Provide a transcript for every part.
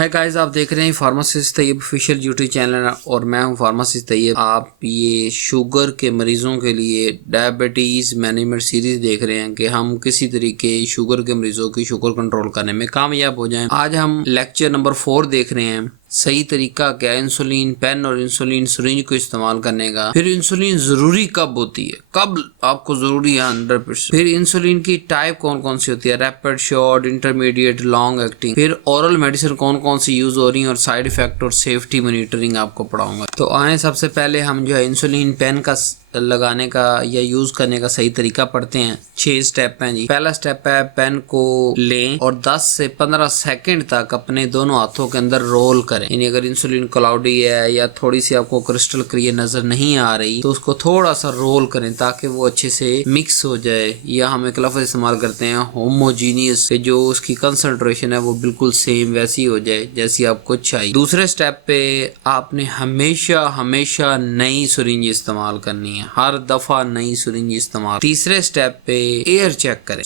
Hi guys, आप देख रहे हैं pharmacist Tayyab official YouTube channel और मैं हूं फार्मासिस्ट तैयब। आप ये शुगर के मरीजों के लिए डायबिटीज मैनेजमेंट सीरीज देख रहे हैं कि हम किसी तरीके शुगर के मरीजों की शुगर कंट्रोल करने में कामयाब हो जाएं। आज हम लेक्चर नंबर 4 देख रहे हैं, सही तरीका क्या इंसुलिन पेन और इंसुलिन सिरिंज को इस्तेमाल करने का। फिर इंसुलिन जरूरी कब होती है, कब आपको जरूरी है 100%। फिर इंसुलिन की टाइप कौन कौन सी होती है, rapid, short, intermediate, long acting. फिर ओरल मेडिसिन कौन कौन सी यूज हो रही है और साइड इफेक्ट और सेफ्टी मॉनिटरिंग आपको पढ़ाऊंगा। तो आए सबसे पहले हम जो है इंसुलिन पेन का लगाने का या यूज करने का सही तरीका पढ़ते हैं। 6 स्टेप हैं जी। पहला स्टेप है पेन को लें और 10 से 15 सेकंड तक अपने दोनों हाथों के अंदर रोल करें। यानी अगर इंसुलिन क्लाउडी है या थोड़ी सी आपको क्रिस्टल क्लियर नजर नहीं आ रही तो उसको थोड़ा सा रोल करें ताकि वो अच्छे से मिक्स हो जाए। या हम एक लफ्ज इस्तेमाल करते हैं होमोजीनियस, जो उसकी कंसंट्रेशन है वो बिल्कुल सेम वैसी हो जाए जैसी आपको चाहिए। दूसरे स्टेप पे आपने हमेशा नई सिरिंज इस्तेमाल करनी है, हर दफा नई सिरिंज इस्तेमाल। तीसरे स्टेप पे एयर चेक करें।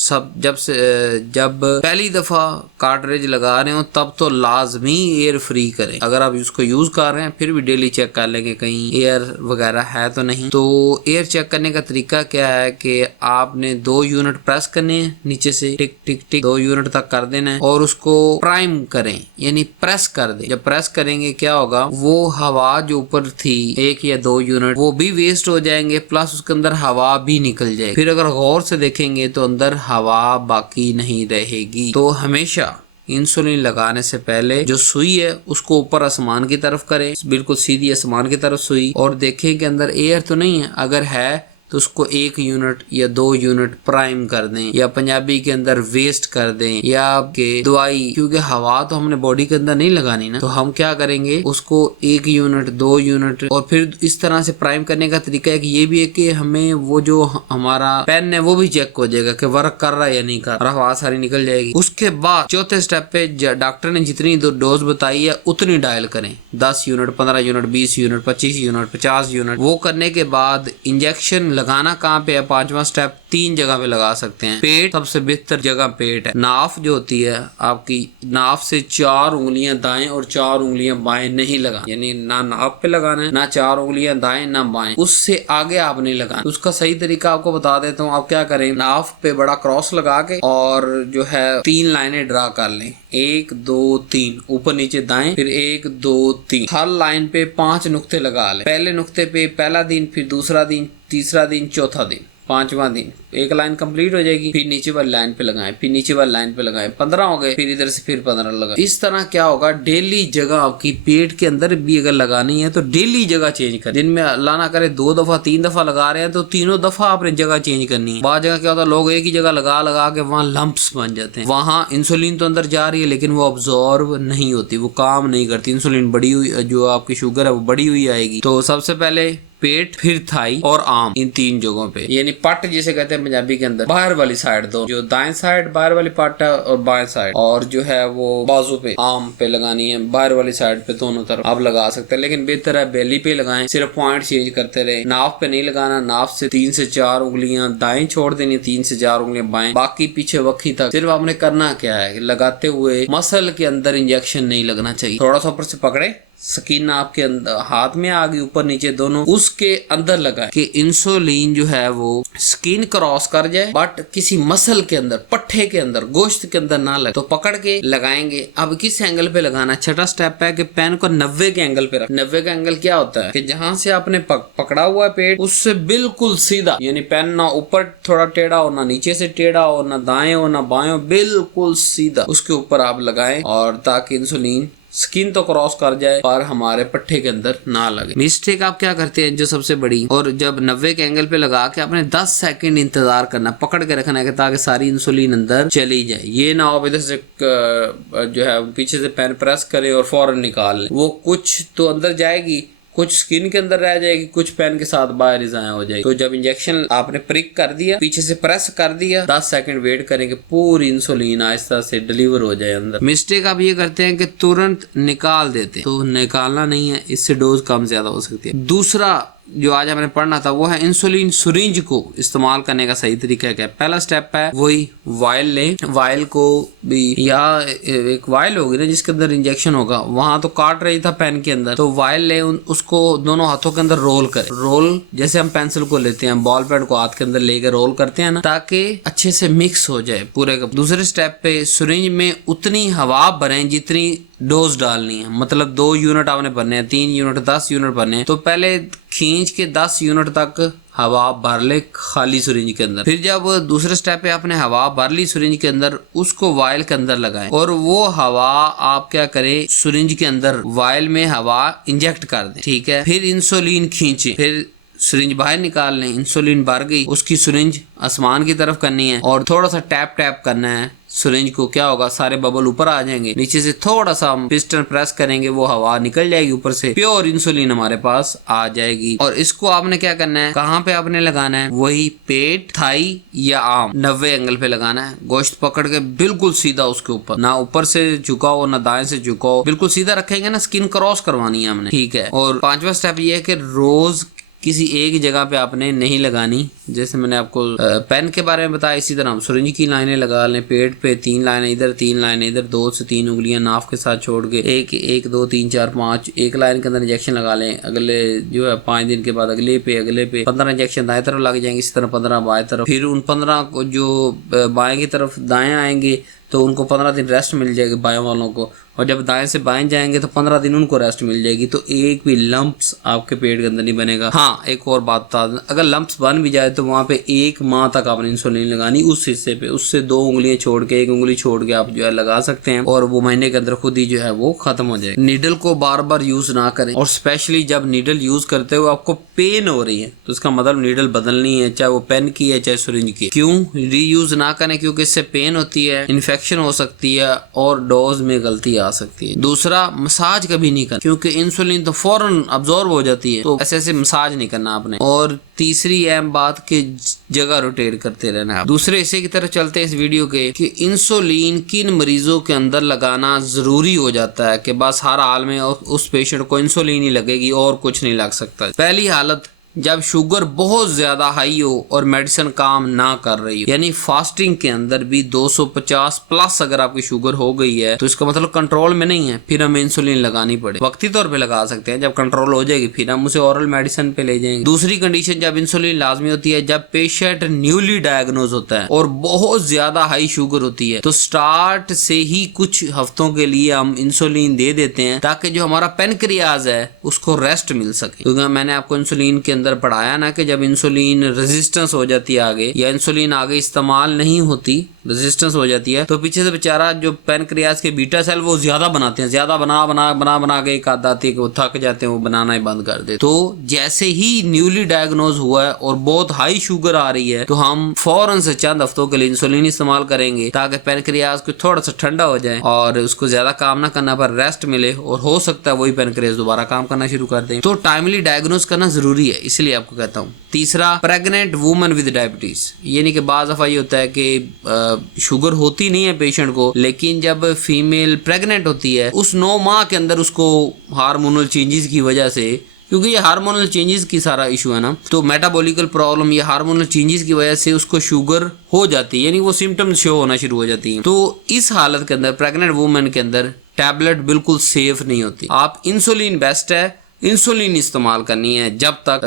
जब पहली दफा कार्ट्रिज लगा रहे हो तब तो लाजमी एयर फ्री करें। अगर आप उसको यूज कर रहे हैं फिर भी डेली चेक कर लेंगे कहीं एयर वगैरह है तो नहीं। तो एयर चेक करने का तरीका क्या है कि आपने 2 यूनिट प्रेस करने हैं, नीचे से टिक टिक टिक 2 यूनिट तक कर देना है और उसको प्राइम करें यानी प्रेस कर दें। जब प्रेस करेंगे क्या होगा, वो हवा जो ऊपर थी 1 या 2 यूनिट वो भी वेस्ट हो जाएंगे, प्लस उसके अंदर हवा भी निकल जाएगी। फिर अगर गौर से देखेंगे तो अंदर हवा बाकी नहीं रहेगी। तो हमेशा इंसुलिन लगाने से पहले जो सुई है उसको ऊपर आसमान की तरफ करें, बिल्कुल सीधी आसमान की तरफ सुई, और देखें कि अंदर एयर तो नहीं है। अगर है तो उसको 1 यूनिट या 2 यूनिट प्राइम कर दें या पंजाबी के अंदर वेस्ट कर दें या आपके दवाई, क्योंकि हवा तो हमने बॉडी के अंदर नहीं लगानी ना, तो हम क्या करेंगे उसको 1 यूनिट 2 यूनिट और फिर इस तरह से प्राइम करने का तरीका है कि ये भी है कि हमें वो जो हमारा पेन है वो भी चेक हो जाएगा कि वर्क कर रहा है या नहीं कर रहा, हवा सारी निकल जाएगी। उसके बाद चौथे स्टेप पे डॉक्टर ने जितनी डोज बताई है उतनी डायल करें, 10 unit 15 unit 20 unit 25 unit 50 unit. वो करने के बाद इंजेक्शन लगाना कहाँ पे है, 5वां स्टेप 3 जगह पे लगा सकते हैं। पेट सबसे बेहतर जगह पेट है। नाफ जो होती है आपकी, नाफ से 4 उंगलियां दाएं और 4 उंगलियां बाएं नहीं लगाना, यानी ना नाफ पे लगाना है, ना 4 उंगलियां दाएं ना बाएं, उससे आगे आप नहीं लगाना। उसका सही तरीका आपको बता देता हूँ। आप क्या करें, नाफ पे बड़ा क्रॉस लगा के और जो है 3 लाइनें ड्रा कर लें, 1 2 3, ऊपर नीचे दाएं, फिर 1 2 3। हर लाइन पे 5 नुक्ते लगा लें। पहले नुक्ते पे पहला दिन, फिर दूसरा दिन, तीसरा दिन, चौथा दिन, 5वां दिन। एक लाइन कंप्लीट हो जाएगी, फिर नीचे वाली लाइन पे लगाएं, फिर नीचे वाली लाइन पे लगाएं, 15 हो गए, फिर इधर से फिर 15 लगाएं। इस तरह क्या होगा, डेली जगह आपकी पेट के अंदर भी अगर लगानी है तो डेली जगह चेंज कर। दिन में अल्लाह ना करे 2 दफा 3 दफा लगा रहे हैं तो तीनों दफा आपने जगह चेंज करनी है। बाद जगह क्या होता है, लोग एक ही जगह लगा के वहाँ लंप्स बन जाते हैं। वहाँ इंसुलिन तो अंदर जा रही है लेकिन वो ऑब्जॉर्व नहीं होती, वो काम नहीं करती। इंसुलिन बढ़ी हुई, जो आपकी शुगर है वो बढ़ी हुई आएगी। तो सबसे पहले पेट, फिर थाई और आर्म, इन 3 जगहों पे, यानी पट जिसे कहते हैं पंजाबी के अंदर, बाहर वाली साइड दो, जो दाएं साइड बाहर वाली पट है और बाएं साइड, और जो है वो बाजू पे आर्म पे लगानी है, बाहर वाली साइड पे दोनों तरफ आप लगा सकते हैं। लेकिन बेहतर है बेली पे लगाएं, सिर्फ पॉइंट चेंज करते रहे। नाफ पे नहीं लगाना, नाफ से 3 से 4 उंगलियां दाएं छोड़ देनी, 3 से 4 उंगलियां बाएं, बाकी पीछे वक्की तक। सिर्फ आपने करना क्या है, लगाते हुए मसल के अंदर इंजेक्शन नहीं लगना चाहिए। थोड़ा सा ऊपर से पकड़े, स्किन आपके अंदर हाथ में आ गई, ऊपर नीचे दोनों, उसके अंदर लगाए कि इंसुलिन जो है वो स्किन क्रॉस कर जाए बट किसी मसल के अंदर, पट्टे के अंदर, गोश्त के अंदर ना लगे। तो पकड़ के लगाएंगे। अब किस एंगल पे लगाना, छठा स्टेप है कि पेन को 90 के एंगल पे रख। 90 का एंगल क्या होता है कि जहां से आपने पकड़ा हुआ है पेट उससे बिल्कुल सीधा, यानी पेन ना ऊपर थोड़ा टेढ़ा हो, ना नीचे से टेढ़ा हो, ना दाएं हो ना बाएं हो, बिल्कुल सीधा उसके ऊपर आप लगाएं, और ताकि इंसुलिन स्किन तो क्रॉस कर जाए पर हमारे पट्टे के अंदर ना लगे। मिस्टेक आप क्या करते हैं जो सबसे बड़ी, और जब 90 के एंगल पे लगा के आपने 10 सेकंड इंतजार करना, पकड़ के रखना है ताकि सारी इंसुलिन अंदर चली जाए। ये ना हो इधर से जो है पीछे से पेन प्रेस करे और फौरन निकाल ले, वो कुछ तो अंदर जाएगी, कुछ स्किन के अंदर रह जाएगी, कुछ पेन के साथ बाहर ही जाया हो जाएगी। तो जब इंजेक्शन आपने प्रिक कर दिया, पीछे से प्रेस कर दिया, 10 सेकंड वेट करेंगे, पूरी इंसुलिन आहिस्ता से डिलीवर हो जाए अंदर। मिस्टेक आप ये करते हैं कि तुरंत निकाल देते हैं, तो निकालना नहीं है, इससे डोज कम ज्यादा हो सकती है। दूसरा जो आज हमने पढ़ना था वो है इंसुलिन सिरिंज को इस्तेमाल करने का सही तरीका क्या है। पहला स्टेप है वही वायल लें, वायल को भी या एक वायल होगी ना जिसके अंदर इंजेक्शन होगा, वहां तो काट रही था पेन के अंदर, तो वायल ले उसको दोनों हाथों के अंदर रोल करें। रोल जैसे हम पेंसिल को लेते हैं, बॉल पेन को हाथ के अंदर लेकर रोल करते हैं ना, ताकि अच्छे से मिक्स हो जाए पूरे का। दूसरे स्टेप पे सिरिंज में उतनी हवा भरें जितनी डोज डालनी है, मतलब 2 यूनिट आपने भरने हैं, 3 यूनिट 10 यूनिट भरने हैं, तो पहले खींच के 10 यूनिट तक हवा भर ले खाली सिरिंज के अंदर। फिर जब दूसरे स्टेप पे आपने हवा भर ली सिरिंज के अंदर, उसको वायल के अंदर लगाएं और वो हवा आप क्या करें सिरिंज के अंदर वायल में हवा इंजेक्ट कर दें, ठीक है। फिर इंसुलिन खींचे, फिर सिरिंज बाहर निकाल लें, इंसुलिन भर गई, उसकी सिरिंज आसमान की तरफ करनी है और थोड़ा सा टैप टैप करना है सिरिंज को। क्या होगा, सारे बबल ऊपर आ जाएंगे, नीचे से थोड़ा सा हम पिस्टन प्रेस करेंगे, वो हवा निकल जाएगी ऊपर से, प्योर इंसुलिन हमारे पास आ जाएगी। और इसको आपने क्या करना है, कहाँ पे आपने लगाना है, वही पेट, थाई या आर्म 90 एंगल पे लगाना है। गोश्त पकड़ के बिल्कुल सीधा उसके ऊपर, ना ऊपर से झुकाओ ना दाएं से झुकाओ, बिल्कुल सीधा रखेंगे ना, स्किन क्रॉस करवानी है हमने, ठीक है। और 5वां स्टेप ये है कि रोज किसी एक जगह पे आपने नहीं लगानी। जैसे मैंने आपको पेन के बारे में बताया, इसी तरह हम सिरिंज की लाइनें लगा लें। पेट पे 3 लाइनें इधर, 3 लाइनें इधर, 2 से 3 उंगलियां नाफ के साथ छोड़ के 1 2 3 4 5 एक लाइन के अंदर इंजेक्शन लगा लें। अगले जो है 5 दिन के बाद अगले पे 15 इंजेक्शन दाएं तरफ लग जाएंगे, इसी तरह 15 बाएं तरफ। फिर उन 15 को जो बाएं की तरफ दाएं आएंगे तो उनको 15 दिन रेस्ट मिल जाएगी बाएं वालों को, और जब दाएं से बाएं जाएंगे तो 15 दिन उनको रेस्ट मिल जाएगी। तो एक भी लंप्स आपके पेट के अंदर नहीं बनेगा। हाँ, एक और बात बता दें, अगर लंप्स बन भी जाए तो वहां पे 1 माह तक आपने इंसुलिन लगानी उस हिस्से पे, उससे 2 उंगलियां छोड़ के 1 उंगली छोड़ के आप जो है लगा सकते हैं, और वो महीने के अंदर खुद ही जो है वो खत्म हो जाएगा। नीडल को बार बार यूज ना करें, और स्पेशली जब नीडल यूज करते हुए आपको पेन हो रही है तो इसका मतलब नीडल बदलनी है, चाहे वो पेन की है चाहे सिरिंज की। क्यों रीयूज ना करें, क्योंकि इससे पेन होती है, इन्फेक्शन हो सकती है और डोज में गलती आ सकती है। दूसरा, मसाज कभी नहीं करना, क्योंकि इंसुलिन तो फौरन अब्जॉर्ब हो जाती है, तो ऐसे मसाज नहीं करना आपने। और तीसरी अहम बात कि जगह रोटेट करते रहना है। दूसरे हिस्से की तरफ चलते हैं इस वीडियो के, कि इंसुलिन किन मरीजों के अंदर लगाना जरूरी हो जाता है कि बस हर हाल में उस पेशेंट को इंसुलिन ही लगेगी और कुछ नहीं लग सकता। पहली हालत, जब शुगर बहुत ज्यादा हाई हो और मेडिसिन काम ना कर रही हो, यानी फास्टिंग के अंदर भी 250 प्लस अगर आपकी शुगर हो गई है तो इसका मतलब कंट्रोल में नहीं है, फिर हमें इंसुलिन लगानी पड़े। वक्ती तौर पे लगा सकते हैं, जब कंट्रोल हो जाएगी फिर हम उसे ओरल मेडिसिन पे ले जाएंगे। दूसरी कंडीशन जब इंसुलिन लाजमी होती है, जब पेशेंट न्यूली डायग्नोज होता है और बहुत ज्यादा हाई शुगर होती है, तो स्टार्ट से ही कुछ हफ्तों के लिए हम इंसुलिन दे देते हैं ताकि जो हमारा पेनक्रियाज है उसको रेस्ट मिल सके। क्योंकि मैंने आपको इंसुलिन के अंदर पढ़ाया ना कि जब इंसुलिन रेजिस्टेंस हो जाती है आगे, या इंसुलिन आगे इस्तेमाल नहीं होती, रेजिस्टेंस हो जाती है, तो पीछे से बेचारा जो पेनक्रियाज के बीटा सेल वो ज्यादा बनाते हैं, ज्यादा बना के एक आदत आती है कि वो थक जाते हैं, वो बनाना ही बंद कर दे। तो जैसे ही न्यूली डायग्नोज हुआ है और बहुत हाई शुगर आ रही है, तो हम फौरन से चंद हफ्तों के लिए इंसुलिन इस्तेमाल करेंगे ताकि पेनक्रियाज को थोड़ा सा ठंडा हो जाए और उसको ज्यादा काम ना करना पर रेस्ट मिले, और हो सकता है वही पेनक्रियाज दोबारा काम करना शुरू कर दे। तो टाइमली डायग्नोज करना जरूरी है, इसलिए आपको कहता हूँ। तीसरा, प्रेग्नेंट वुमन विद डायबिटीज, यानी कि बाज़ दफा ये होता है कि शुगर होती नहीं है पेशेंट को, लेकिन जब फीमेल प्रेग्नेंट होती है उस 9 माह के अंदर उसको हार्मोनल चेंजेस की वजह से, क्योंकि ये हार्मोनल चेंजेस की सारा इशू है ना, तो मेटाबॉलिकल प्रॉब्लम या हार्मोनल चेंजेस की वजह से उसको शुगर हो जाती है, यानी वो सिम्टम्स शो होना शुरू हो जाती हैं। तो इस हालत के अंदर प्रेग्नेंट वुमेन के अंदर टैबलेट बिल्कुल सेफ नहीं होती। आप इंसुलिन बेस्ट है, इंसुलिन इस्तेमाल करनी है जब तक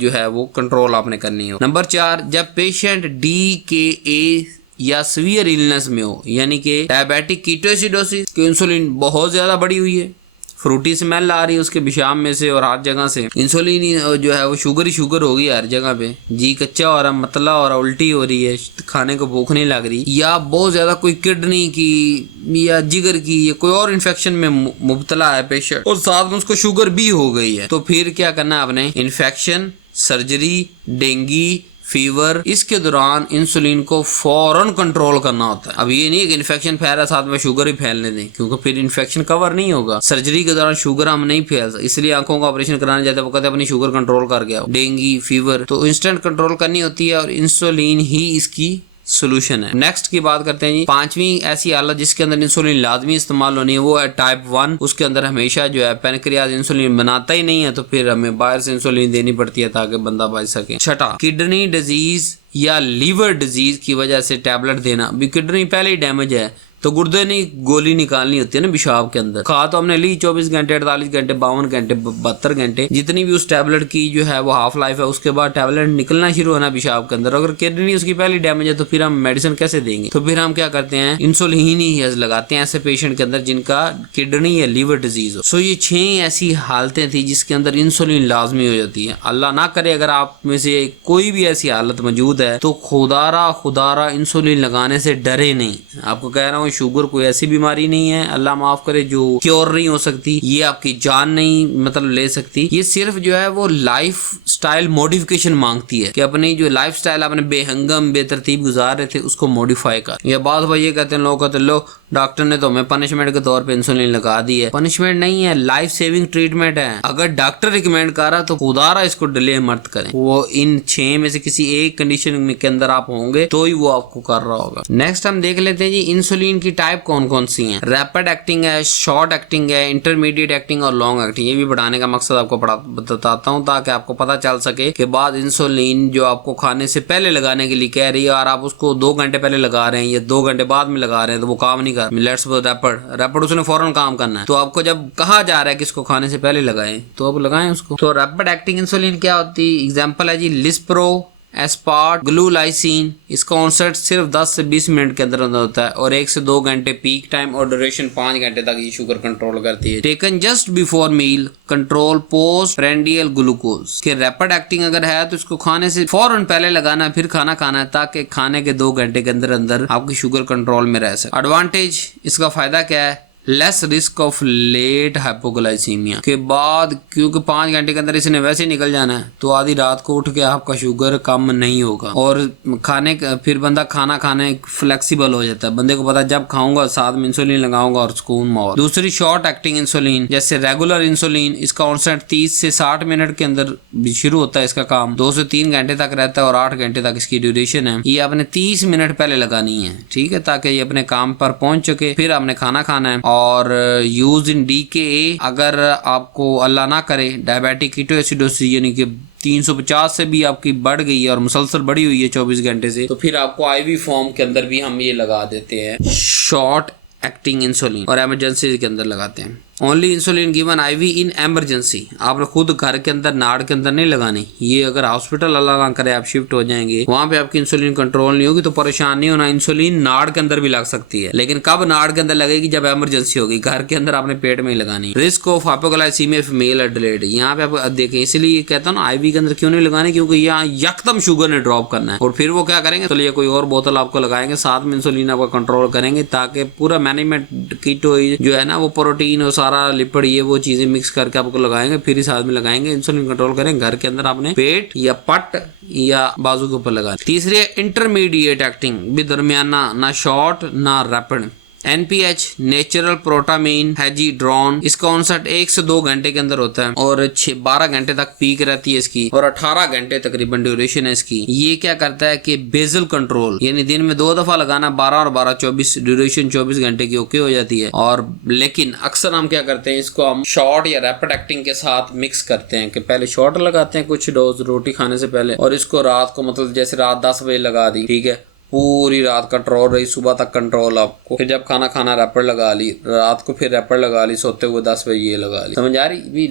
जो है वो कंट्रोल आपने करनी हो। नंबर 4, जब पेशेंट DKA या सीवियर इलनेस में हो, यानी कि डायबिटिक कीटोएसिडोसिस, कि इंसुलिन बहुत ज्यादा बढ़ी हुई है, फ्रूटी स्मेल आ रही है उसके पेशाब में से और हर जगह से, इंसुलिन जो है वो शुगर ही शुगर हो गई हर जगह पे, जी कच्चा हो रहा, मतला हो रहा, उल्टी हो रही है, खाने को भूख नहीं लग रही, या बहुत ज्यादा कोई किडनी की या जिगर की या कोई और इन्फेक्शन में मुब्तला है पेशेंट, और साथ में उसको शुगर भी हो गई है, तो फिर क्या करना है आपने, इन्फेक्शन, सर्जरी, डेंगू, फीवर, इसके दौरान इंसुलिन को फौरन कंट्रोल करना होता है। अब ये नहीं है कि इन्फेक्शन फैल रहा है साथ में शुगर ही फैलने दें, क्योंकि फिर इन्फेक्शन कवर नहीं होगा। सर्जरी के दौरान शुगर हम नहीं फैल सकते, इसलिए आंखों का ऑपरेशन कराने जाते हैं वो कहते हैं अपनी शुगर कंट्रोल कर गया। डेंगू, फीवर, तो इंस्टेंट कंट्रोल करनी होती है और इंसुलिन ही इसकी सोल्यूशन है। नेक्स्ट की बात करते हैं जी, पांचवी ऐसी हालत जिसके अंदर इंसुलिन लाजमी इस्तेमाल होनी है वो है टाइप 1। उसके अंदर हमेशा जो है पैनक्रियाज इंसुलिन बनाता ही नहीं है, तो फिर हमें बाहर से इंसुलिन देनी पड़ती है ताकि बंदा बच सके। छठा, किडनी डिजीज या लीवर डिजीज की वजह से टैबलेट देना। भी किडनी पहले ही डैमेज है तो गुर्दे ने गोली निकालनी होती है ना पेशाब के अंदर, खा तो हमने ली 24 घंटे 48 घंटे 52 घंटे 72 घंटे जितनी भी उस टैबलेट की जो है वो हाफ लाइफ है, उसके बाद टैबलेट निकलना शुरू होना पेशाब के अंदर। अगर किडनी उसकी पहली डैमेज है तो फिर हम मेडिसिन कैसे देंगे? तो फिर हम क्या करते हैं, इंसुलिन ही लगाते हैं ऐसे पेशेंट के अंदर जिनका किडनी या लीवर डिजीज हो। सो ये 6 ऐसी हालतें थी जिसके अंदर इंसुलिन लाजमी हो जाती है। अल्लाह ना करे अगर आप में से कोई भी ऐसी हालत मौजूद है तो खुदारा इंसुलिन लगाने से डरे नहीं। आपको कह रहा हूँ शुगर कोई ऐसी बीमारी नहीं है, अल्लाह माफ करे, जो क्योर नहीं हो सकती, ये आपकी जान नहीं मतलब ले सकती। ये सिर्फ जो है वो लाइफ स्टाइल मॉडिफिकेशन मांगती है कि अपनी जो लाइफ स्टाइल आपने बेहंगम बेतरतीब गुजार रहे थे उसको मॉडिफाई कर। ये बात भाई ये कहते हैं लोग कहते लो डॉक्टर ने तो हमें पनिशमेंट के तौर पे इंसुलिन लगा दी है। पनिशमेंट नहीं है, लाइफ सेविंग ट्रीटमेंट है। अगर डॉक्टर रिकमेंड कर रहा तो खुदारा इसको डिले मत करें। वो इन 6 में से किसी एक कंडीशन के अंदर आप होंगे तो ही वो आपको कर रहा होगा। नेक्स्ट हम देख लेते हैं जी इंसुलिन की टाइप कौन कौन सी हैं। रैपिड एक्टिंग है, शॉर्ट एक्टिंग है, इंटरमीडिएट एक्टिंग और लॉन्ग एक्टिंग। ये भी बढ़ाने का मकसद आपको बताता हूँ ताकि आपको पता चल सके कि बाद इंसुलिन जो आपको खाने से पहले लगाने के लिए कह रही है और आप उसको 2 घंटे पहले लगा रहे हैं या 2 घंटे बाद में लगा रहे हैं तो वो काम नहीं कर। लेट्स सपोज रैपिड उसने फौरन काम करना है, तो आपको जब कहा जा रहा है कि इसको खाने से पहले लगाएं तो आप लगाएं उसको। तो रैपिड एक्टिंग इंसुलिन क्या होती है? एग्जांपल है जी लिस्प्रो, एस्पार्ट, ग्लूलाइसिन। इसका ऑनसेट सिर्फ 10 से 20 मिनट के अंदर होता है और 1 से 2 घंटे पीक टाइम और ड्यूरेशन 5 घंटे तक ये शुगर कंट्रोल करती है। Taken just before meal, control post prandial glucose. के रैपिड एक्टिंग अगर है तो इसको खाने से फौरन पहले लगाना है, फिर खाना खाना है ताकि खाने के 2 घंटे के अंदर अंदर आपकी शुगर कंट्रोल में रह सके। एडवांटेज, इसका फायदा क्या है? Less risk of late hypoglycaemia के बाद, क्योंकि 5 घंटे के अंदर इसने वैसे निकल जाना है तो आधी रात को उठ के आपका शुगर कम नहीं होगा और खाने फिर बंदा खाना खाने फ्लेक्सिबल हो जाता है। बंदे को पता जब खाऊंगा साथ में इंसुलिन लगाऊंगा और सुकून में। दूसरी शॉर्ट एक्टिंग इंसुलिन जैसे रेगुलर इंसुलिन, इसका ऑनसेट 30 से 60 मिनट के अंदर शुरू होता है इसका काम, 2 से 3 घंटे तक रहता है और 8 घंटे तक इसकी ड्यूरेशन है। ये आपने 30 मिनट पहले लगानी है, ठीक है, ताकि ये अपने काम पर पहुंच चुके। फिर आपने खाना खाना है। और यूज इन DKA अगर आपको अल्लाह ना करे डायबिटिक कीटोएसिडोसिस यानी कि 350 से भी आपकी बढ़ गई है और मुसलसल बढ़ी हुई है 24 घंटे से, तो फिर आपको IV फॉर्म के अंदर भी हम ये लगा देते हैं शॉर्ट एक्टिंग इंसुलिन और इमरजेंसी के अंदर लगाते हैं। Only insulin given IV in emergency. आपने खुद घर के अंदर नाड़ के अंदर नहीं लगानी। ये अगर हॉस्पिटल अल्लाह ना करे आप शिफ्ट हो जाएंगे वहां पे आपकी इंसुलिन कंट्रोल नहीं होगी तो परेशान नहीं होना। इंसुलिन नाड़ के अंदर भी लग सकती है, लेकिन कब नाड़ के अंदर लगेगी? जब इमरजेंसी होगी। घर के अंदर आपने पेट में ही लगानी। Risk of hypoglycaemia if meal delayed, यहाँ पे आप देखें, इसलिए कहता हूँ ना IV के अंदर क्यों नहीं लगानी, क्योंकि यहाँ यकदम शुगर ने ड्रॉप करना है और फिर वो क्या करेंगे, तो ये कोई और बोतल आपको लगाएंगे, साथ में इंसुलिन आपका कंट्रोल करेंगे ताकि पूरा मैनेजमेंट कीटो जो है ना वो प्रोटीन और सारा लिपिड ये वो चीजें मिक्स करके आपको लगाएंगे, फिर ही साथ में लगाएंगे, इंसुलिन कंट्रोल करेंगे। घर के अंदर आपने पेट या पट या बाजू के ऊपर लगाना। तीसरी है इंटरमीडिएट एक्टिंग, भी दरमियाना, ना शॉर्ट ना रैपिड। NPH नेचुरल प्रोटामीन हेजिड्रॉन, इसका ऑनसेट 1 से 2 घंटे के अंदर होता है और 12 घंटे तक पीक रहती है इसकी और 18 घंटे तकरीबन ड्यूरेशन है इसकी। ये क्या करता है कि बेजल कंट्रोल, यानी दिन में 2 दफा लगाना, 12 और 12 24, ड्यूरेशन 24 घंटे की ओके हो जाती है। और लेकिन अक्सर हम क्या करते हैं, इसको हम शॉर्ट या रैपिड एक्टिंग के साथ मिक्स करते हैं कि पहले शॉर्ट लगाते हैं कुछ डोज रोटी खाने से पहले और इसको रात को, मतलब जैसे रात 10 बजे लगा दी, ठीक है, पूरी रात कंट्रोल रही, सुबह तक कंट्रोल आपको। फिर जब खाना खाना रैपिड लगा ली, रात को फिर रैपिड लगा ली, सोते हुए 10 बजे ये लगा ली। समझ आ रही? भी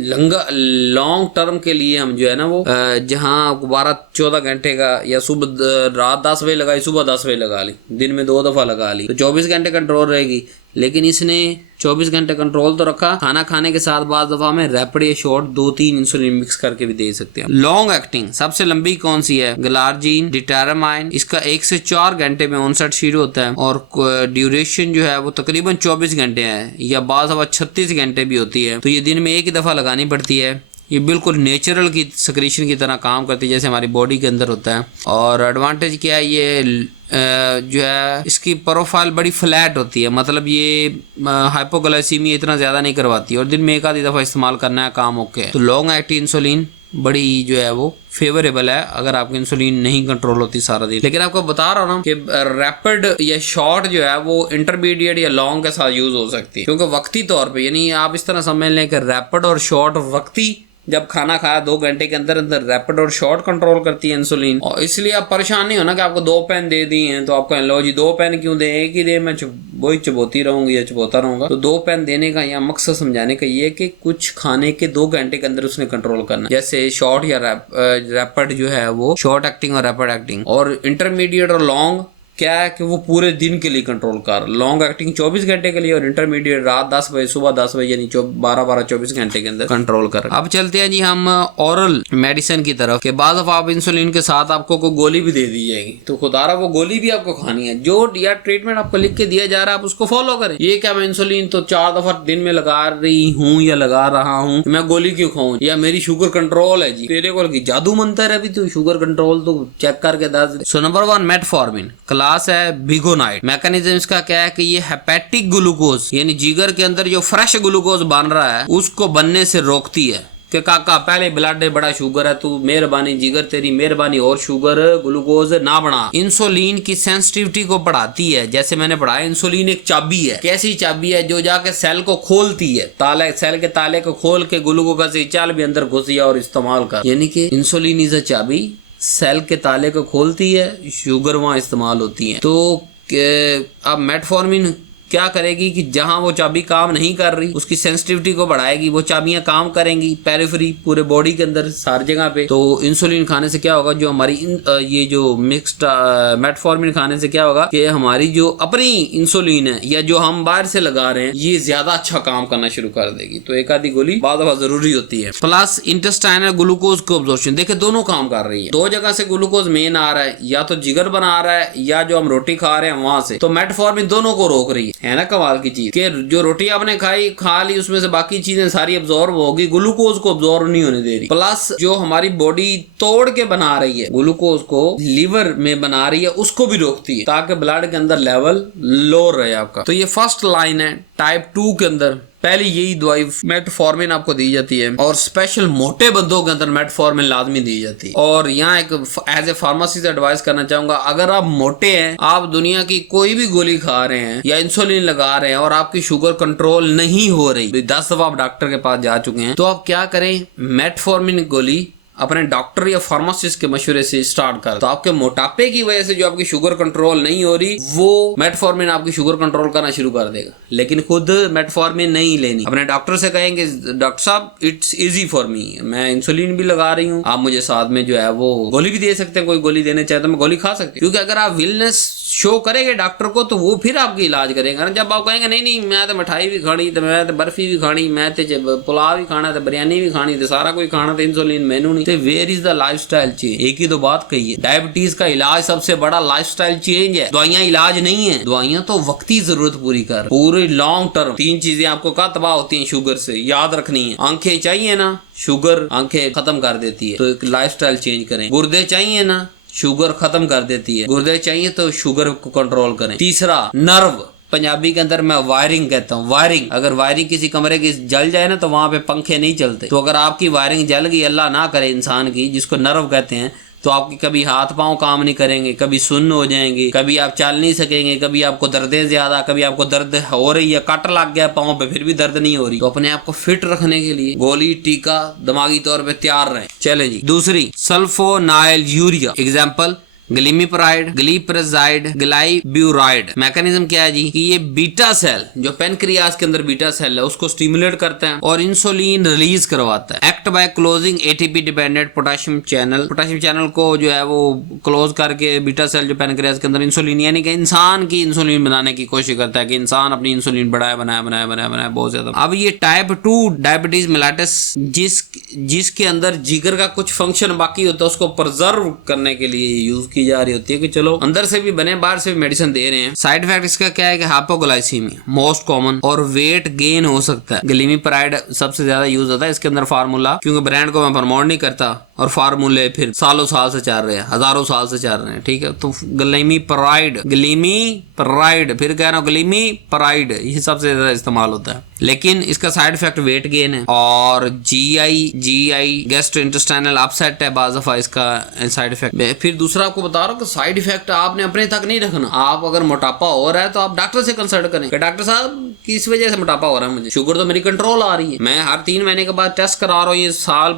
लॉन्ग टर्म के लिए हम जो है ना वो जहाँ 12-14 घंटे का या सुबह रात 10 बजे लगाई, सुबह 10 बजे लगा ली, दिन में 2 दफा लगा ली, तो 24 घंटे कंट्रोल रहेगी। लेकिन इसने 24 घंटे कंट्रोल तो रखा, खाना खाने के साथ बाद दफा में रैपिड या शॉर्ट 2-3 इंसुलिन मिक्स करके भी दे सकते हैं। लॉन्ग एक्टिंग सबसे लंबी कौन सी है? ग्लार्जिन, डिटारामाइन। इसका 1 से 4 घंटे में ऑनसेट शुरू होता है और ड्यूरेशन जो है वो तकरीबन 24 घंटे है या बाद दफा 36 घंटे भी होती है। तो ये दिन में एक ही दफा लगानी पड़ती है। ये बिल्कुल नेचुरल की सक्रीशन की तरह काम करती है जैसे हमारी बॉडी के अंदर होता है। और एडवांटेज क्या है, ये जो है इसकी प्रोफाइल बड़ी फ्लैट होती है, मतलब ये हाइपोग्लाइसीमिया इतना ज़्यादा नहीं करवाती और दिन में एक आधी दफ़ा इस्तेमाल करना है, काम ओके है। तो लॉन्ग एक्टिंग इंसुलिन बड़ी जो है वो फेवरेबल है अगर आपकी इंसुलिन नहीं कंट्रोल होती सारा दिन। लेकिन आपको बता रहा हूँ ना कि रैपिड या शॉर्ट जो है वो इंटरमीडिएट या लॉन्ग के साथ यूज हो सकती है, क्योंकि वक्ती तौर पे, यानी आप इस तरह समझ लें कि रैपिड और शॉर्ट वक्ती, जब खाना खाया 2 घंटे के अंदर अंदर रैपिड और शॉर्ट कंट्रोल करती है इंसुलिन। और इसलिए आप परेशान नहीं होना कि आपको 2 पेन दे दिए हैं तो आपको लो जी 2 पेन क्यों दे, एक ही दे, मैं वही चबोती रहूंगी या चबोता रहूंगा। तो 2 पेन देने का या मकसद समझाने का ये कि कुछ खाने के 2 घंटे के अंदर उसने कंट्रोल करना, जैसे शॉर्ट या रैपिड जो है वो शॉर्ट एक्टिंग और रैपिड एक्टिंग, और इंटरमीडिएट और लॉन्ग क्या है कि वो पूरे दिन के लिए कंट्रोल कर, लॉन्ग एक्टिंग 24 घंटे के लिए और इंटरमीडिएट रात 10 बजे सुबह 10 बजे यानी 12-24 घंटे के अंदर कंट्रोल कर। अब चलते हैं जी हम ओरल मेडिसिन की तरफ के बाद आप इंसुलिन के साथ आपको कोई गोली भी दे दी जाएगी, तो खुदारा वो गोली भी आपको खानी है। जो या ट्रीटमेंट आपको लिख के दिया जा रहा है आप उसको फॉलो करें। ये क्या मैं इंसुलिन तो 4 दफा दिन में लगा रही हूँ या लगा रहा हूँ, मैं गोली क्यों खाऊं, या मेरी शुगर कंट्रोल है जी, तेरे को जादू मंतर है अभी तो शुगर कंट्रोल तो चेक करके दस। सो नंबर 1 मेटफॉर्मिन क्लास है बिगोनाइड। मैकेनिज्म इसका क्या है कि ये हेपेटिक ग्लूकोज यानी जिगर के अंदर जो फ्रेश ग्लूकोज बन रहा है उसको बनने से रोकती है कि काका पहले ब्लड है बड़ा शुगर है, तू मेहरबानी जिगर तेरी मेहरबानी और शुगर ग्लूकोज ना बना। इंसुलिन की सेंसिटिविटी को बढ़ाती है, जैसे मैंने पढ़ाया इंसुलिन एक चाबी है। कैसी चाबी है? जो जाके सेल को खोलती है, ताले, सेल के ताले को खोल के ग्लूकोज से चल भी अंदर घुसिया और इस्तेमाल कर। यानी कि इंसुलिन इज अ चाबी, सेल के ताले को खोलती है, शुगर वहां इस्तेमाल होती है। तो अब मेटफॉर्मिन क्या करेगी कि जहां वो चाबी काम नहीं कर रही उसकी सेंसिटिविटी को बढ़ाएगी, वो चाबियां काम करेंगी पेरिफेरी पूरे बॉडी के अंदर सारी जगह पे। तो इंसुलिन खाने से क्या होगा, जो हमारी ये जो मिक्स्ड मेटफॉर्मिन खाने से क्या होगा कि हमारी जो अपनी इंसुलिन है या जो हम बाहर से लगा रहे हैं ये ज्यादा अच्छा काम करना शुरू कर देगी। तो एक आधी गोली बाद दफा जरूरी होती है। प्लस इंटेस्टाइनल ग्लूकोज को अब्जॉर्प्शन, देखिए दोनों काम कर रही है। 2 जगह से ग्लूकोज मेन आ रहा है, या तो जिगर बना रहा है या जो हम रोटी खा रहे हैं वहां से। तो मेटफॉर्मिन दोनों को रोक रही है ना। कमाल की चीज कि जो रोटी आपने खा ली उसमें से बाकी चीजें सारी अब्जॉर्ब होगी, ग्लूकोज को अब्जॉर्ब नहीं होने दे रही। प्लस जो हमारी बॉडी तोड़ के बना रही है ग्लूकोज को, लीवर में बना रही है, उसको भी रोकती है ताकि ब्लड के अंदर लेवल लो रहे आपका। तो ये फर्स्ट लाइन है। टाइप 2 के अंदर पहले यही दवाई मेटफॉर्मिन आपको दी जाती है और स्पेशल मोटे बंदों के अंदर मेटफॉर्मिन लाजमी दी जाती है। और यहाँ एक एज ए फार्मासिस्ट एडवाइस करना चाहूंगा, अगर आप मोटे हैं, आप दुनिया की कोई भी गोली खा रहे हैं या इंसुलिन लगा रहे हैं और आपकी शुगर कंट्रोल नहीं हो रही, 10 दफा आप डॉक्टर के पास जा चुके हैं, तो आप क्या करें, मेटफॉर्मिन गोली अपने डॉक्टर या फार्मासिस्ट के मशवरे से स्टार्ट कर। तो आपके मोटापे की वजह से जो आपकी शुगर कंट्रोल नहीं हो रही वो मेटफॉर्मिन आपकी शुगर कंट्रोल करना शुरू कर देगा। लेकिन खुद मेटफॉर्मिन नहीं लेनी, अपने डॉक्टर से कहेंगे डॉक्टर साहब इट्स इजी फॉर मी, मैं इंसुलिन भी लगा रही हूँ, आप मुझे साथ में जो है वो गोली भी दे सकते हैं, कोई गोली देने चाहे तो मैं गोली खा सकती हूँ। क्योंकि अगर आप विलनेस शो करेंगे डॉक्टर को तो वो फिर आपकी इलाज करेगा। जब आप कहेंगे नहीं नहीं मैं तो मिठाई भी खानी, तो मैं तो बर्फी भी खानी, मैं तो पुलाव भी खाना, तो बिरयानी भी खानी, तो सारा कोई खाना, तो इंसुलिन मेनू नहीं। Where is the lifestyle change? एक ही तो बात कही है, डायबिटीज का इलाज सबसे बड़ा लाइफस्टाइल चेंज है। दवाइयां इलाज नहीं है, दवाइयां तो वक्ती जरूरत पूरी कर, पूरे लॉन्ग टर्म। 3 चीजें आपको कहाँ तबाह होती हैं शुगर से, याद रखनी है। आंखें चाहिए ना, शुगर आंखें खत्म कर देती है, तो एक लाइफस्टाइल चेंज करें। गुर्दे चाहिए ना, शुगर खत्म कर देती है, गुर्दे चाहिए तो शुगर को कंट्रोल करें। तीसरा नर्व, पंजाबी के अंदर मैं वायरिंग कहता हूँ, वायरिंग। अगर वायरिंग किसी कमरे की जल जाए ना तो वहां पे पंखे नहीं चलते। तो अगर आपकी वायरिंग जल गई, अल्लाह ना करे इंसान की, जिसको नर्व कहते हैं, तो आपके कभी हाथ पांव काम नहीं करेंगे, कभी सुन्न हो जाएंगे, कभी आप चल नहीं सकेंगे, कभी आपको दर्दें ज्यादा, कभी आपको दर्द हो रही है, कट लग गया पांव पे फिर भी दर्द नहीं हो रही। तो अपने आप को फिट रखने के लिए गोली टीका दिमागी तौर पे तैयार रहें। चले जी दूसरी, sulphonylurea. Example glimepiride, glipizide, glyburide. Mechanism क्या है जी कि ये बीटा सेल जो पेनक्रियास के अंदर बीटा सेल है उसको स्टिमुलेट करता है और इंसुलिन रिलीज करवाता है। Act by closing ATP dependent potassium channel. Potassium channel को जो है वो क्लोज करके बीटा सेल जो पेनक्रियास के अंदर इंसुलिन यानी कि इंसान की इंसुलिन बनाने की कोशिश करता है कि इंसान अपनी इंसुलिन बनाए बहुत ज्यादा। अब ये टाइप 2 डायबिटीज मेलाइटस जिसके अंदर जिगर का कुछ फंक्शन बाकी होता है उसको प्रिजर्व करने के लिए यूज की जा रही होती है कि चलो अंदर से भी बने बाहर से भी मेडिसिन दे रहे हैं। साइड इफेक्ट इसका क्या है कि हाइपोग्लाइसीमिया मोस्ट कॉमन और वेट गेन हो सकता है। ग्लिमिपराइड सबसे ज्यादा यूज होता है, इसके अंदर फार्मूला, क्योंकि ब्रांड को मैं प्रमोट नहीं करता, और फार्मूले फिर सालों साल से चल रहे हैं, हजारों साल से चल रहे हैं, ठीक है। तो ग्लिमीपराइड, ग्लिमीपराइड, फिर कह रहा हूँ ग्लिमीपराइड, ये सबसे ज्यादा इस्तेमाल होता है, लेकिन इसका साइड इफेक्ट वेट गेन है और जीआई गैस्ट्रोइंटेस्टाइनल अपसेट है बाज़ दफा इसका साइड इफेक्ट। फिर दूसरा आपको बता रहा हूँ कि साइड इफेक्ट आपने अपने तक नहीं रखना। आप अगर मोटापा हो रहा है तो आप डॉक्टर से कंसल्ट करें कि डॉक्टर साहब किस वजह से मोटापा हो रहा है, मुझे शुगर तो मेरी कंट्रोल आ रही है, मैं हर 3 महीने के बाद टेस्ट करा रहा हूँ, ये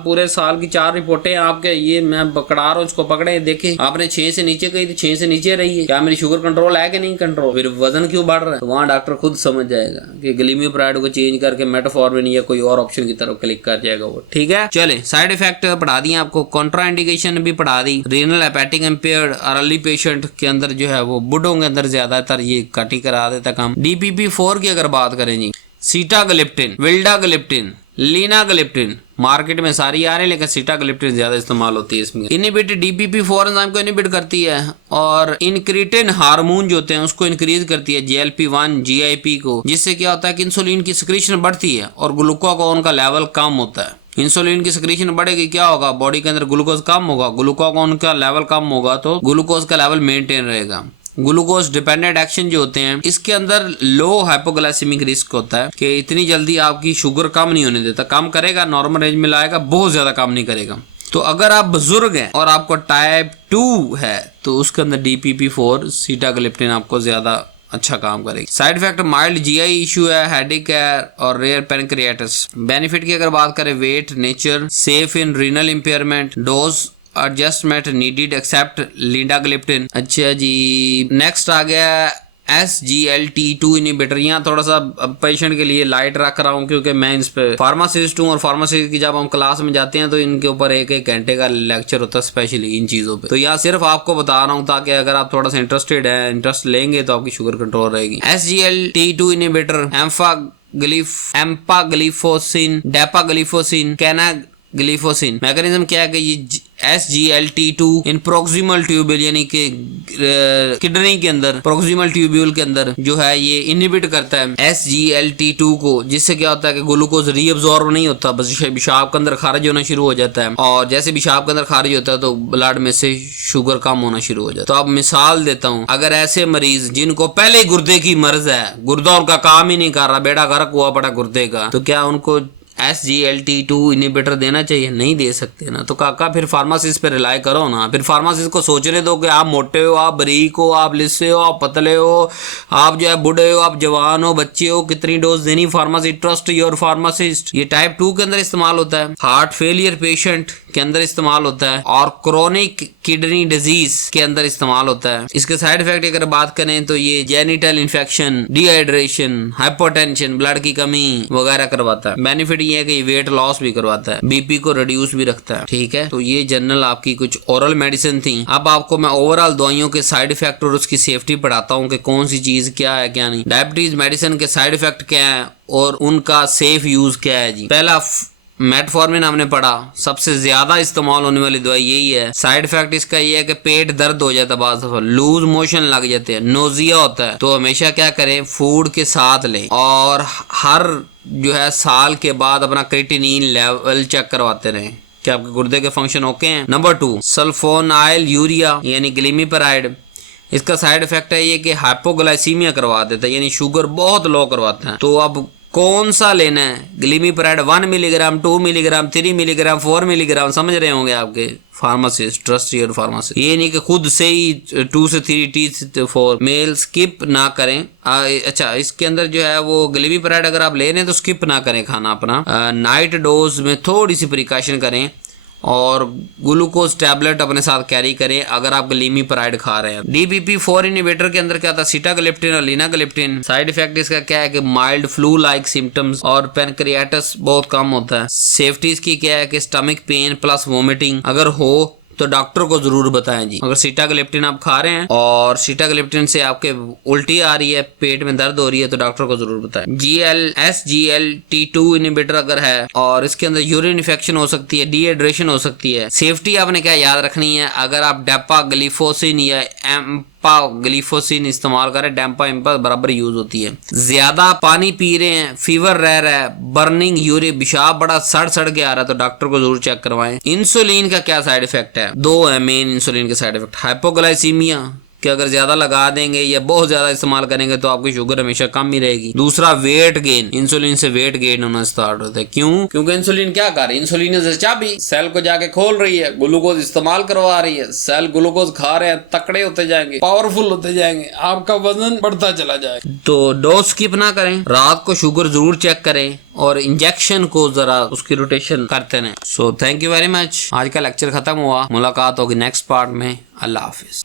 पूरे साल की 4 रिपोर्टें आपके, ये मैं पकड़ा रहा हूँ, इसको पकड़े देखे आपने 6 से नीचे गई थी, 6 से नीचे रही है, क्या मेरी शुगर कंट्रोल है कि नहीं कंट्रोल, फिर वजन क्यों बढ़ रहा है, तो वहाँ डॉक्टर खुद समझ जाएगा कि ग्लिमीपराइड को चेंज करके मेटफॉर्मिन या कोई और ऑप्शन की तरफ क्लिक कर जाएगा वो, ठीक है। चले साइड इफेक्ट पढ़ा दिए आपको, कॉन्ट्रा इंडिकेशन भी पढ़ा दी। रीनल हेपेटिक इम्पेयर्ड और अर्ली पेशेंट के अंदर जो है वो बुढ़ों के अंदर ज्यादातर ये कट ही करा देता काम। DPP-4 की अगर बात करें जी, सीटाग्लिप्टिन, विल्डाग्लिप्टिन, लीनाग्लिप्टिन मार्केट में सारी आ रही है, लेकिन सीटाग्लिप्टिन ज्यादा इस्तेमाल होती है इसमें। इनहिबिट DPP-4 एंजाइम को इनहिबिट करती है और इंक्रीटिन हार्मोन जो होते हैं उसको इंक्रीज करती है, GLP-1 GIP को, जिससे क्या होता है कि इंसुलिन की सिक्रीशन बढ़ती है और ग्लूकागोन का लेवल कम होता है। इंसुलिन की सिक्रीशन बढ़ेगी, क्या होगा, बॉडी के अंदर ग्लूकोज कम होगा, ग्लूकागोन का लेवल कम होगा तो ग्लूकोज का लेवल मेंटेन रहेगा। ग्लूकोज डिपेंडेंट एक्शन जो होते हैं इसके अंदर लो हाइपोग्लाइसेमिक रिस्क होता है कि इतनी जल्दी आपकी शुगर कम नहीं होने देता, कम करेगा, नॉर्मल रेंज में लाएगा, बहुत ज्यादा कम नहीं करेगा। तो अगर आप बुजुर्ग हैं और आपको टाइप 2 है तो उसके अंदर DPP-4 सीटाग्लिप्टिन आपको ज्यादा अच्छा काम करेगी। Side effect mild GI issue है, हेडेक है और रेयर पैनक्रियाटिस। बेनिफिट की अगर बात करें, weight, neutral, safe in renal impairment, dose adjustment needed except linagliptin. अच्छा जी, नेक्स्ट आ गया SGLT2 इनहिबिटर। यहाँ थोड़ा सा पेशेंट के लिए लाइट रख रहा हूँ क्योंकि मैं इस पे फार्मासिस्ट हूँ और फार्मासिस्ट की जब हम क्लास में जाते हैं तो इनके ऊपर एक घंटे का लेक्चर होता है स्पेशली इन चीज़ों पे। तो यहाँ सिर्फ आपको बता रहा हूँ ताकि अगर आप थोड़ा सा इंटरेस्ट लेंगे तो आपकी शुगर कंट्रोल रहेगी। SGLT2 inhibitor एम्पाग्लिफोसिन, डेपाग्लिफोसिन, कैनाग्लिफोसिन। मैकेनिज्म क्या है कि ये SGLT2 इन प्रोक्सिमल ट्यूब्यूल यानी कि किडनी के अंदर, प्रोक्सिमल ट्यूब्यूल के अंदर जो है ये इनहिबिट करता है SGLT2 को, जिससे क्या होता है कि ग्लूकोज रीअब्सॉर्ब नहीं होता, बस पेशाब के अंदर खारिज होना शुरू हो जाता है और जैसे पेशाब के अंदर खारिज होता है तो ब्लड में से शुगर कम होना शुरू हो जाता है। तो अब मिसाल देता हूँ, अगर ऐसे मरीज जिनको पहले गुर्दे की मर्ज है, गुर्दा उनका काम ही नहीं कर रहा, बेड़ा गर्क हुआ पड़ा गुर्दे का, तो क्या उनको SGLT2 इनहिबिटर देना चाहिए? नहीं दे सकते ना। तो काका फिर फार्मासिस्ट पे रिलाई करो ना, फिर फार्मासिस्ट को सोचने दो कि आप मोटे हो, आप बरीक हो, आप लिस्से हो, आप पतले हो, आप जो है बूढ़े हो, आप जवान हो, बच्चे हो, कितनी डोज देनी, फार्मासिस्ट, ट्रस्ट योर फार्मासिस्ट। ये टाइप 2 के अंदर इस्तेमाल होता है, हार्ट फेलियर पेशेंट के अंदर इस्तेमाल होता है और क्रोनिक किडनी डिजीज के अंदर इस्तेमाल होता है। इसके साइड इफेक्ट अगर बात करें तो ये genital infection, dehydration, hypotension, blood की कमी वगैरह करवाता है। बेनिफिट ये है कि वेट लॉस भी करवाता है, बीपी को रिड्यूस भी रखता है, ठीक है। तो ये जनरल आपकी कुछ ओरल मेडिसिन थी। अब आपको मैं ओवरऑल दवाइयों के साइड इफेक्ट और उसकी सेफ्टी पढ़ाता हूँ कि कौन सी चीज क्या है क्या नहीं। डायबिटीज मेडिसिन के साइड इफेक्ट क्या है और उनका सेफ यूज क्या है जी। पहला मेटफॉर्मिन हमने पढ़ा, सबसे ज्यादा इस्तेमाल होने वाली दवाई यही है। साइड इफेक्ट इसका ये है कि पेट दर्द हो जाता है, बाद दफा लूज मोशन लग जाते हैं, नोजिया होता है। तो हमेशा क्या करें, फूड के साथ लें और हर जो है साल के बाद अपना क्रिएटिनिन लेवल चेक करवाते रहें कि आपके गुर्दे के फंक्शन ओके हैं। नंबर 2 सल्फोनाइल यूरिया यानी ग्लिमीपराइड। इसका साइड इफेक्ट है ये कि हाइपोग्लाइसीमिया करवा देता है, यानी शुगर बहुत लो करवाता है। तो अब कौन सा लेना है, ग्लिमीपराइड 1 मिलीग्राम, 2 मिलीग्राम, 3 मिलीग्राम, 4 मिलीग्राम, समझ रहे होंगे आपके फार्मासिस्ट, ट्रस्ट योर फार्मासिस्ट। ये नहीं कि खुद से ही 2 से 3 T4 मेल स्किप ना करें। अच्छा, इसके अंदर जो है वो ग्लिमीपराइड अगर आप ले रहे हैं तो स्किप ना करें खाना अपना। नाइट डोज में थोड़ी सी प्रिकॉशन करें और ग्लूकोज टैबलेट अपने साथ कैरी करें अगर आप ग्लिमीपराइड खा रहे हैं। DPP-4 इनहिबिटर के अंदर क्या था, सीटाग्लिप्टिन और लीनाग्लिप्टिन। साइड इफेक्ट इसका क्या है कि माइल्ड फ्लू लाइक सिम्टम्स और पैनक्रियाटिस बहुत कम होता है। सेफ्टी इसकी क्या है कि स्टमक पेन प्लस वोमिटिंग अगर हो तो डॉक्टर को जरूर बताएं जी। अगर सीटाग्लिप्टिन आप खा रहे हैं और सीटाग्लिप्टिन से आपके उल्टी आ रही है, पेट में दर्द हो रही है, तो डॉक्टर को जरूर बताएं। SGLT2 इनहिबिटर अगर है और इसके अंदर यूरिन इन्फेक्शन हो सकती है, डिहाइड्रेशन हो सकती है। सेफ्टी आपने क्या याद रखनी है, अगर आप डेपाग्लिफोसिन या ग्लिफोसिन इस्तेमाल करें, डैम्पा इम्पा बराबर यूज होती है। ज्यादा पानी पी रहे हैं, फीवर रह रहा है, बर्निंग यूरिन, पेशाब बड़ा सड़ के आ रहा है, तो डॉक्टर को जरूर चेक करवाएं। इंसुलिन का क्या साइड इफेक्ट है? 2 है मेन इंसुलिन के साइड इफेक्ट। हाइपोग्लाइसीमिया, कि अगर ज्यादा लगा देंगे या बहुत ज्यादा इस्तेमाल करेंगे तो आपकी शुगर हमेशा कम ही रहेगी। दूसरा वेट गेन, इंसुलिन से वेट गेन होना स्टार्ट होता है। क्यों? क्योंकि इंसुलिन क्या कर रही है? इंसुलिन से चाबी सेल को जाके खोल रही है, ग्लूकोज इस्तेमाल करवा रही है, सेल ग्लूकोज खा रहे हैं, तकड़े होते जाएंगे, पावरफुल होते जाएंगे, आपका वजन बढ़ता चला जाएगा। तो डोज स्किप ना करें, रात को शुगर जरूर चेक करें और इंजेक्शन को जरा उसकी रोटेशन करते रहें। So thank you very much. आज का लेक्चर खत्म हुआ, मुलाकात होगी नेक्स्ट पार्ट में। अल्लाह हाफिज।